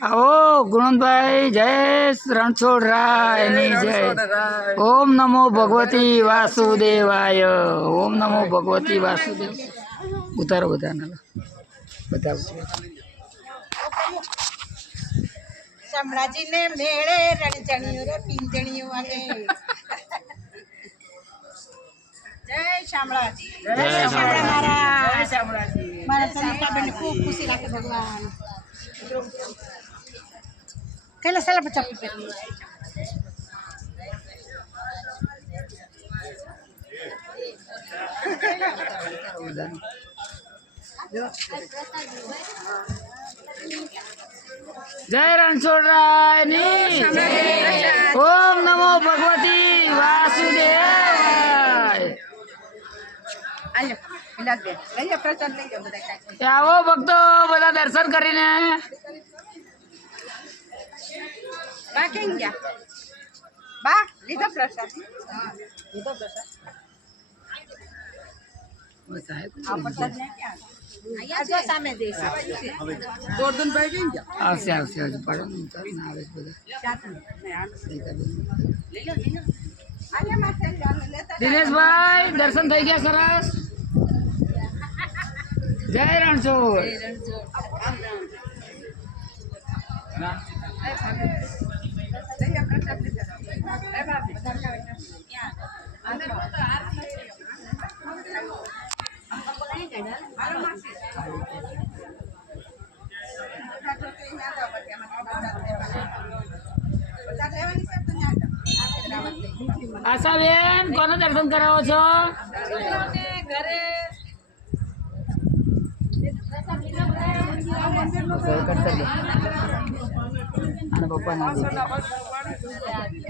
આવો ગુણવંતભાઈ જય રણછોડ રાયની જય. ઓમ નમો ભગવતી વાસુદેવાય. ઓમ નમો ભગવતી વાસુદેવ ઉતારો બધા બતાવો શામળાજીને મેળે રણજણીઓ રે પિંજણીઓ વાગે. જય શામળાજી. જય શામળા મારા મારા સંતાબેન ખૂબ ખુશી રાખે ભગવાન. કૈલા સાલા પર ચપ્પલ પહેરી જય રણછોડ રાયની ઓમ નમો ભગવતી એ આવો ભક્તો બધા દર્શન કરીને બા કેમ ગયા? બા લીધો પ્રસાદ. લીધો પ્રસાદ આવશે આવશે હજુ પડો આવે છે બધા. દિનેશભાઈ દર્શન થઈ ગયા સરસ. જય રણછોડ. આશાબેન કોને દર્શન કરાવો છો? ઘરે.